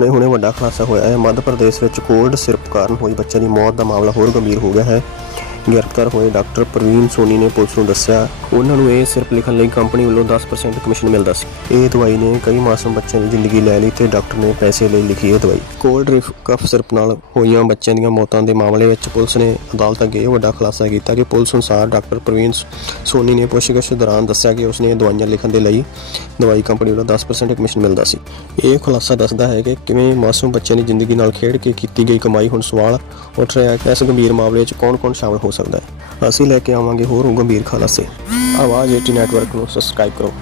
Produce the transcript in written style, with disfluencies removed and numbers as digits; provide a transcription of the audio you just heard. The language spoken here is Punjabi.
ਹੁਣੇ ਵੱਡਾ ਖੁਲਾਸਾ ਹੋਇਆ ਹੈ। ਮੱਧ ਪ੍ਰਦੇਸ਼ ਵਿੱਚ ਕੋਲਡ ਸਿਰਪ ਕਾਰਨ ਹੋਈ ਬੱਚੇ ਦੀ ਮੌਤ ਦਾ ਮਾਮਲਾ ਹੋਰ ਗੰਭੀਰ ਹੋ ਗਿਆ ਹੈ। ਗ੍ਰਿਫਤਾਰ ਹੋਏ ਡਾਕਟਰ ਪ੍ਰਵੀਨ ਸੋਨੀ ਨੇ ਪੁਲਿਸ ਨੂੰ ਦੱਸਿਆ ਉਹਨਾਂ ਨੂੰ ਇਹ ਸਿਰਪ ਲਿਖਣ ਲਈ ਕੰਪਨੀ ਵੱਲੋਂ 10% ਕਮਿਸ਼ਨ ਮਿਲਦਾ ਸੀ। ਇਹ ਦਵਾਈ ਨੇ ਕਈ ਮਾਸੂਮ ਬੱਚਿਆਂ ਦੀ ਜ਼ਿੰਦਗੀ ਲੈ ਲਈ ਤੇ ਡਾਕਟਰ ਨੇ ਪੈਸੇ ਲਈ ਲਿਖੀ ਇਹ ਦਵਾਈ। ਕੋਲਡ ਕਫ ਸਿਰਪ ਨਾਲ ਹੋਈਆਂ ਬੱਚਿਆਂ ਦੀਆਂ ਮੌਤਾਂ ਦੇ ਮਾਮਲੇ ਵਿੱਚ ਪੁਲਿਸ ਨੇ ਅਦਾਲਤ ਅੱਗੇ ਇਹ ਵੱਡਾ ਖੁਲਾਸਾ ਕੀਤਾ ਕਿ ਪੁਲਿਸ ਅਨੁਸਾਰ ਡਾਕਟਰ ਪ੍ਰਵੀਨ ਸੋਨੀ ਨੇ ਪੁੱਛਗਿੱਛ ਦੌਰਾਨ ਦੱਸਿਆ ਕਿ ਉਸਨੇ ਦਵਾਈਆਂ ਲਿਖਣ ਦੇ ਲਈ ਦਵਾਈ ਕੰਪਨੀ ਵੱਲੋਂ 10% ਕਮਿਸ਼ਨ ਮਿਲਦਾ ਸੀ। ਇਹ ਖੁਲਾਸਾ ਦੱਸਦਾ ਹੈ ਕਿ ਕਿਵੇਂ ਮਾਸੂਮ ਬੱਚਿਆਂ ਦੀ ਜ਼ਿੰਦਗੀ ਨਾਲ ਖੇਡ ਕੇ ਕੀਤੀ ਗਈ ਕਮਾਈ। ਹੁਣ ਸਵਾਲ ਉੱਠ ਰਿਹਾ ਹੈ ਕਿ ਇਸ ਗੰਭੀਰ ਮਾਮਲੇ ਵਿੱਚ ਕੌਣ ਸ਼ਾਮਲ ਹੋ ਸਕਦਾ ਹੈ। ਅਸੀਂ ਲੈ ਕੇ ਆਵਾਂਗੇ ਹੋਰ ਗੰਭੀਰ ਖੁਲਾਸੇ। ਆਵਾਜ਼ 80 ਨੈਟਵਰਕ ਨੂੰ ਸਬਸਕ੍ਰਾਈਬ ਕਰੋ।